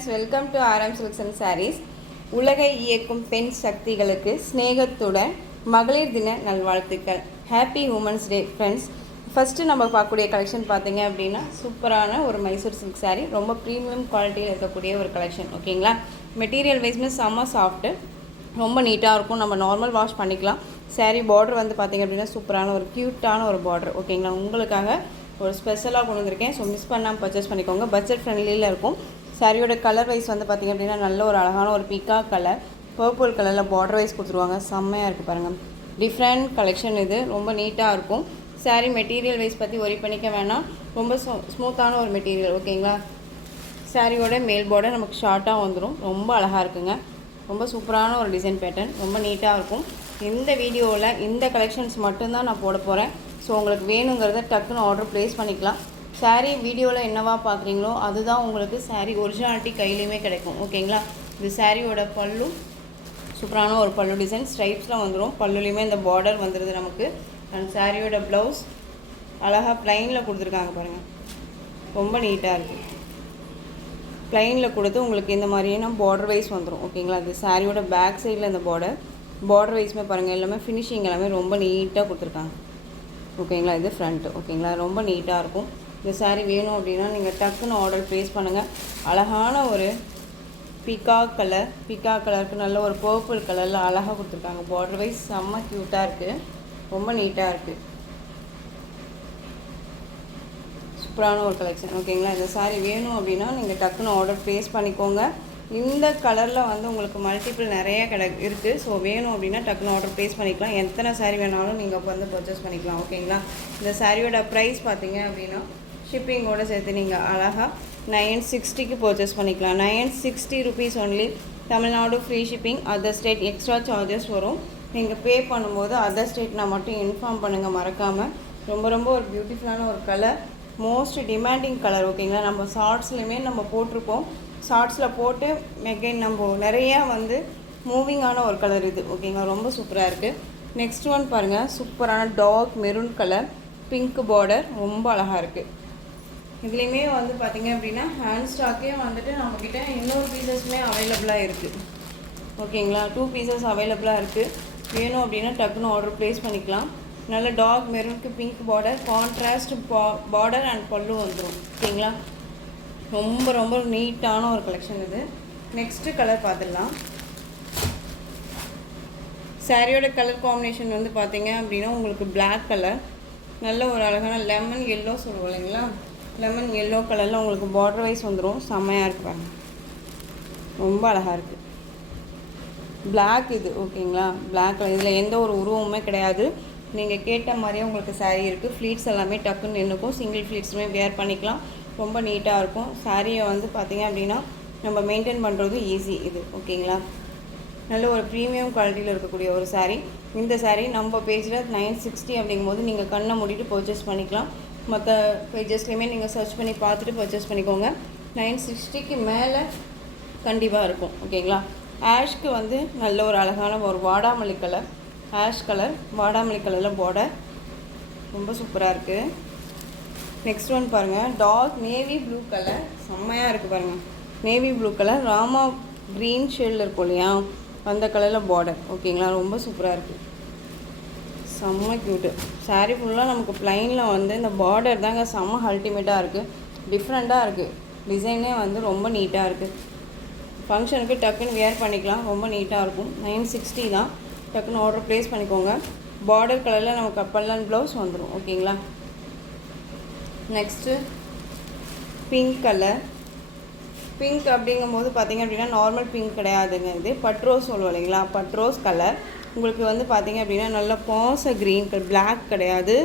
Friends, welcome to RM silks and sarees. உலகை இயக்கும் பெண் சக்திகளுக்கு ஸ்நேகத்துடன் மகளிர் தின நல்வாழ்த்துக்கள். Happy women's day friends. First நம்ம பார்க்கக்கூடிய கலெக்ஷன் பார்த்தீங்க அப்படின்னா சூப்பரான ஒரு மைசூர் சில்க் சாரீ. ரொம்ப ப்ரீமியம் குவாலிட்டியில் இருக்கக்கூடிய ஒரு கலெக்ஷன். ஓகேங்களா, மெட்டீரியல் வைஸ்மே செம்ம சாஃப்ட்டு, ரொம்ப நீட்டாக இருக்கும். நம்ம நார்மல் வாஷ் பண்ணிக்கலாம். சாரீ பார்டர் வந்து பார்த்திங்க அப்படின்னா சூப்பரான ஒரு க்யூட்டான ஒரு பார்டர். ஓகேங்களா, உங்களுக்காக ஒரு ஸ்பெஷலாக கொண்டு வந்திருக்கேன். ஸோ மிஸ் பண்ணாமல் பர்ச்சேஸ் பண்ணிக்கோங்க. பட்ஜெட் ஃப்ரெண்ட்லியில் இருக்கும். சாரியோட கலர் வைஸ் வந்து பார்த்திங்க அப்படின்னா நல்ல ஒரு அழகான ஒரு பீக்கா கலர், பர்பிள் கலரில் பார்டர் வைஸ் கொடுத்துருவாங்க. செம்மையாக இருக்குது பாருங்கள். டிஃப்ரெண்ட் கலெக்ஷன் இது, ரொம்ப நீட்டாக இருக்கும். சாரீ மெட்டீரியல் வைஸ் பற்றி ஒரி பண்ணிக்க வேணாம், ரொம்ப ஸ்மூத்தான ஒரு மெட்டீரியல். ஓகேங்களா, சாரியோட மேல் பார்டர் நமக்கு ஷார்ட்டாக வந்துடும். ரொம்ப அழகாக இருக்குங்க. ரொம்ப சூப்பரான ஒரு டிசைன் பேட்டர்ன், ரொம்ப நீட்டாக இருக்கும். இந்த வீடியோவில் இந்த கலெக்ஷன்ஸ் மட்டும்தான் நான் போட போகிறேன். ஸோ உங்களுக்கு வேணுங்கிறத டக்குன்னு ஆர்டர் ப்ளேஸ் பண்ணிக்கலாம். சாரீ வீடியோவில் என்னவா பார்க்குறீங்களோ அதுதான் உங்களுக்கு சாரீ ஒரிஜினாலிட்டி கையிலையுமே கிடைக்கும். ஓகேங்களா, இது சாரியோட பல்லு, சூப்பரான ஒரு பல்லு டிசைன், ஸ்ட்ரைப்ஸ்லாம் வந்துடும். பல்லுலேயுமே இந்த பார்டர் வந்துடுது நமக்கு. அண்ட் சாரியோட ப்ளவுஸ் அழகாக ப்ளைனில் கொடுத்துருக்காங்க பாருங்கள், ரொம்ப நீட்டாக இருக்குது. ப்ளைனில் கொடுத்து உங்களுக்கு இந்த மாதிரியான பார்டர் வைஸ் வந்துடும். ஓகேங்களா, இது சாரியோட பேக் சைடில் இந்த பார்டர் வைஸ்மே பாருங்கள், எல்லாமே ஃபினிஷிங் எல்லாமே ரொம்ப நீட்டாக கொடுத்துருக்காங்க. ஓகேங்களா, இது ஃப்ரண்ட்டு. ஓகேங்களா, ரொம்ப நீட்டாக இருக்கும். இந்த சாரீ வேணும் அப்படின்னா நீங்கள் டக்குன்னு ஆர்டர் ப்ளேஸ் பண்ணுங்கள். அழகான ஒரு பீக்கா கலருக்கு நல்ல ஒரு பர்பிள் கலரில் அழகாக கொடுத்துருக்காங்க. பார்டர் வைஸ் செம்ம க்யூட்டாக இருக்குது, ரொம்ப நீட்டாக இருக்குது. சூப்பரான ஒரு கலெக்ஷன். ஓகேங்களா, இந்த சாரீ வேணும் அப்படின்னா நீங்கள் டக்குன்னு ஆர்டர் ப்ளேஸ் பண்ணிக்கோங்க. இந்த கலரில் வந்து உங்களுக்கு மல்டிபிள் நிறைய இருக்குது. ஸோ வேணும் அப்படின்னா டக்குன்னு ஆர்டர் ப்ளேஸ் பண்ணிக்கலாம். எத்தனை சாரீ வேணாலும் நீங்கள் வந்து பர்ச்சேஸ் பண்ணிக்கலாம். ஓகேங்களா, இந்த சாரியோட ப்ரைஸ் பார்த்தீங்க அப்படின்னா ஷிப்பிங்கோடு சேர்த்து நீங்கள் அழகாக 960க்கு பர்ச்சேஸ் பண்ணிக்கலாம். 960 rupees only. Tamil Nadu free shipping. Other state extra charges வரும். நீங்கள் பே பண்ணும்போது அதர் ஸ்டேட்னா மட்டும் இன்ஃபார்ம் பண்ணுங்கள் மறக்காமல். ரொம்ப ஒரு பியூட்டிஃபுல்லான ஒரு கலர், மோஸ்ட் டிமாண்டிங் கலர். ஓகேங்களா, நம்ம ஷார்ட்ஸ்லையுமே நம்ம போட்டிருப்போம். ஷார்ட்ஸில் போட்டு மெகைன் நம்ம நிறையா வந்து மூவிங்கான ஒரு கலர் இது. ஓகேங்களா, ரொம்ப சூப்பராக இருக்குது. நெக்ஸ்ட் ஒன் பாருங்கள், சூப்பரான dark maroon colour, pink border, ரொம்ப அழகாக இருக்குது. இதுலேயுமே வந்து பார்த்திங்க அப்படின்னா ஹேண்ட் ஸ்டாக்கே வந்துட்டு நம்மக்கிட்ட இன்னொரு பீசஸுமே அவைலபிளாக இருக்குது. ஓகேங்களா, 2 பீசஸ் அவைலபிளாக இருக்குது. வேணும் அப்படின்னா டக்குன்னு ஆர்டர் ப்ளேஸ் பண்ணிக்கலாம். நல்ல டார்க் மெரூனுக்கு pink border, contrast border and பல்லு வந்துடும். ஓகேங்களா, ரொம்ப நீட்டான ஒரு கலெக்ஷன் இது. நெக்ஸ்ட்டு கலர் பார்த்துடலாம். சாரியோட கலர் காம்பினேஷன் வந்து பார்த்திங்க அப்படின்னா உங்களுக்கு பிளாக் கலர், நல்ல ஒரு அழகான லெமன் எல்லோ சொல்லுவோம் இல்லைங்களா, லெமன் எல்லோ கலரில் உங்களுக்கு பார்டர் வைஸ் வந்துடும். செம்மையாக இருக்குது பாருங்கள், ரொம்ப அழகாக இருக்குது. பிளாக் இது. ஓகேங்களா, பிளாக் கலர். இதில் எந்த ஒரு உருவமுமே கிடையாது. நீங்கள் கேட்ட மாதிரியே உங்களுக்கு சாரீ இருக்குது. ஃப்ளீட்ஸ் எல்லாமே டக்குன்னு நின்றுக்கும். சிங்கிள் ஃப்ளீட்ஸுமே வேர் பண்ணிக்கலாம். ரொம்ப நீட்டாக இருக்கும். சாரியை வந்து பார்த்திங்க அப்படின்னா நம்ம மெயின்டைன் பண்ணுறது ஈஸி இது. ஓகேங்களா, நல்ல ஒரு ப்ரீமியம் குவாலிட்டியில் இருக்கக்கூடிய ஒரு சாரீ. இந்த சாரீ நம்ம பேஜில் 960 அப்படிங்கும்போது நீங்கள் கண்ணை மூடிட்டு பர்ச்சேஸ் பண்ணிக்கலாம். மற்ற பேஜஸ்லேயுமே நீங்கள் சர்ச் பண்ணி பார்த்துட்டு பர்ச்சேஸ் பண்ணிக்கோங்க. 960க்கு மேலே கண்டிப்பாக இருக்கும். ஓகேங்களா, ஆஷ்க்கு வந்து நல்ல ஒரு அழகான ஒரு வாடாமல்லி கலர், ஆஷ் கலர் வாடாமல்லி கலரில் பார்டர், ரொம்ப சூப்பராக இருக்குது. நெக்ஸ்ட் ஒன் பாருங்கள், டார்க் நேவி ப்ளூ கலர், செம்மையாக இருக்குது பாருங்கள். Navy blue colour, Rama green ஷேடில் இருக்கும் இல்லையா, அந்த கலரில் பார்டர். ஓகேங்களா, ரொம்ப சூப்பராக இருக்குது, செம்ம க்யூட்டு. சாரீ ஃபுல்லாக நமக்கு ப்ளைனில் வந்து இந்த பார்டர் தாங்க செம்ம அல்டிமேட்டாக இருக்குது. டிஃப்ரெண்ட்டாக இருக்குது. டிசைனே வந்து ரொம்ப நீட்டாக இருக்குது. ஃபங்க்ஷனுக்கு டக்குன்னு வேர் பண்ணிக்கலாம். ரொம்ப நீட்டாக இருக்கும். 960 தான். டக்குன்னு ஆர்டர் ப்ளேஸ் பண்ணிக்கோங்க. பார்டர் கலரில் நமக்கு பல்லன் ப்ளவுஸ் வந்துடும். ஓகேங்களா, நெக்ஸ்ட்டு பிங்க் கலர். பிங்க் அப்படிங்கும்போது பார்த்திங்க அப்படின்னா நார்மல் பிங்க் கிடையாதுங்க, இது பட்ரோஸ் சொல்லுவோம் இல்லைங்களா, பட்ரோஸ் கலர். உங்களுக்கு வந்து பார்த்திங்க அப்படின்னா நல்ல பாச க்ரீன் கலர், பிளாக் கிடையாது,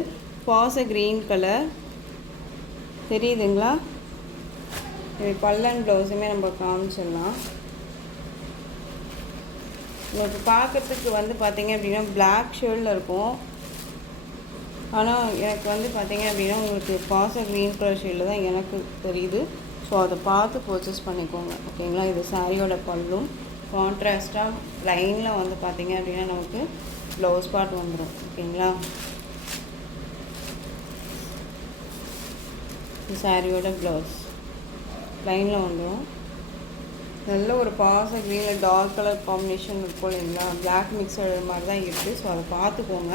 பாச க்ரீன் கலர் தெரியுதுங்களா. இது பல்லன் ப்ளவுஸுமே நம்ம காமிச்சிடலாம். உங்களுக்கு பார்க்குறதுக்கு வந்து பார்த்திங்க அப்படின்னா பிளாக் ஷேடில் இருக்கும். ஆனால் எனக்கு வந்து பார்த்திங்க அப்படின்னா உங்களுக்கு பாச க்ரீன் கலர் ஷேடில் தான் எனக்கு தெரியுது. ஸோ அதை பார்த்து பர்ச்சேஸ் பண்ணிக்கோங்க. ஓகேங்களா, இது சாரியோட பல்லும் கான்ட்ராஸ்ட்டாக லைனில் வந்து பார்த்திங்க அப்படின்னா நமக்கு ப்ளவுஸ் பார்ட் வந்துடும். ஓகேங்களா, இது சாரியோட ப்ளவுஸ் லைனில் வந்துடும். நல்ல ஒரு பாச க்ரீனில் டார்க் கலர் காம்பினேஷன் இருக்கும் இல்லைங்களா, பிளாக் மிக்சர் மாதிரி தான் இருக்குது. ஸோ அதை பார்த்துக்கோங்க.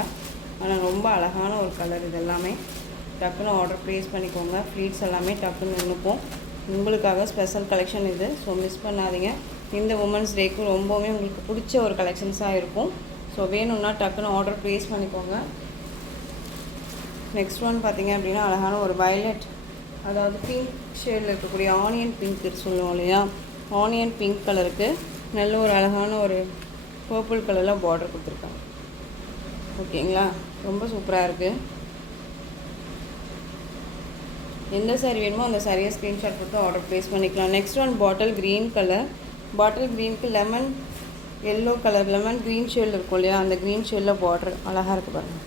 ஆனால் ரொம்ப அழகான ஒரு கலர். இது எல்லாமே டக்குன்னு ஆர்டர் ப்ளேஸ் பண்ணிக்கோங்க. ஃப்ளீட்ஸ் எல்லாமே டக்குன்னு நின்றுப்போம். உங்களுக்காக ஸ்பெஷல் கலெக்ஷன் இது. ஸோ மிஸ் பண்ணாதீங்க. இந்த உமன்ஸ் டேக்கு ரொம்பவுமே உங்களுக்கு பிடிச்ச ஒரு கலெக்ஷன்ஸாக இருக்கும். ஸோ வேணும்னா டக்குன்னு ஆர்டர் ப்ளேஸ் பண்ணிக்கோங்க. நெக்ஸ்ட் ஒன் பார்த்திங்க அப்படின்னா அழகான ஒரு வயலட், அதாவது பிங்க் ஷேடில் இருக்கக்கூடிய ஆனியன் பிங்க் சொல்லுவோம் இல்லையா, ஆனியன் பிங்க் கலருக்கு நல்ல ஒரு அழகான ஒரு பர்பிள் கலரில் பார்டர் கொடுத்துருக்காங்க. ஓகேங்களா, ரொம்ப சூப்பராக இருக்குது. எந்த சாரீ வேணுமோ அந்த சாரியை ஸ்க்ரீன்ஷாட் கொடுத்து ஆர்டர் ப்ளேஸ் பண்ணிக்கலாம். Next one bottle green colour. Bottle க்ரீனுக்கு lemon yellow colour, lemon green ஷேடில் இருக்கும் இல்லையா, அந்த க்ரீன் ஷேடில் பார்டர் அழகாக இருக்குது பாருங்கள்.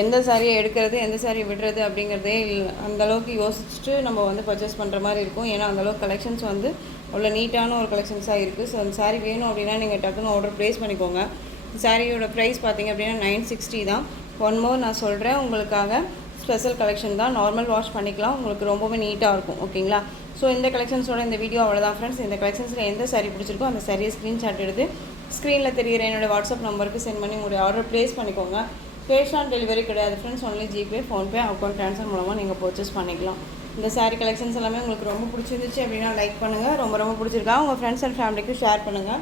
எந்த சாரியை எடுக்கிறது எந்த சாரியை விடுறது அப்படிங்கிறதே இல்லை. அந்தளவுக்கு யோசிச்சுட்டு நம்ம வந்து பர்ச்சேஸ் பண்ணுற மாதிரி இருக்கும். ஏன்னா அந்தளவுக்கு கலெக்ஷன்ஸ் வந்து அவ்வளோ நீட்டான ஒரு கலெக்ஷன்ஸாக இருக்குது. ஸோ அந்த சாரீ வேணும் அப்படின்னா நீங்கள் டக்குன்னு ஆர்டர் ப்ளேஸ் பண்ணிக்கோங்க. சாரியோட ப்ரைஸ் பார்த்திங்க அப்படின்னா 960 தான். ஒன் மோர் நான் சொல்கிறேன், உங்களுக்காக ஸ்பெஷல் கலெக்ஷன் தான். நார்மல் வாஷ் பண்ணிக்கலாம், உங்களுக்கு ரொம்பவே நீட்டாக இருக்கும். ஓகேங்களா, ஸோ இந்த கலெக்ஷன்ஸோட இந்த வீடியோ அவ்வளோதான் ஃப்ரெண்ட்ஸ். இந்த கலெக்ஷன்ஸில் எந்த சாரீ பிடிச்சிருக்கோ அந்த சாரியை ஸ்க்ரீன்ஷாட் எடுத்து ஸ்க்ரீனில் தெரிகிற என்னோடய வாட்ஸ்அப் நம்பருக்கு சென்ட் பண்ணி உங்களுடைய ஆர்டர் ப்ளேஸ் பண்ணிக்கோங்க. கேஷ் ஆன் டெலிவரி கிடையாது friends, only GPay, PhonePe, account transfer மூலமாக நீங்கள் பர்ச்சேஸ் பண்ணிக்கலாம். இந்த சாரீ கலெக்ஷன்ஸ் எல்லாமே உங்களுக்கு ரொம்ப பிடிச்சிருந்துச்சு அப்படின்னா லைக் பண்ணுங்கள். ரொம்ப பிடிச்சிருக்கா உங்கள் ஃப்ரெண்ட்ஸ் அண்ட் ஃபேமிலிக்கு ஷேர் பண்ணுங்கள்.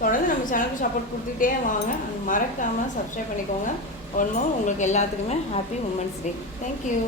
தொடர்ந்து நம்ம சேனலுக்கு சப்போர்ட் கொடுத்துட்டே வாங்க. மறக்காமல் சப்ஸ்கிரைப் பண்ணிக்கோங்க. ஒன் மோர், உங்களுக்கு எல்லாத்துக்குமே ஹாப்பி உமன்ஸ் டே. தேங்க்யூ.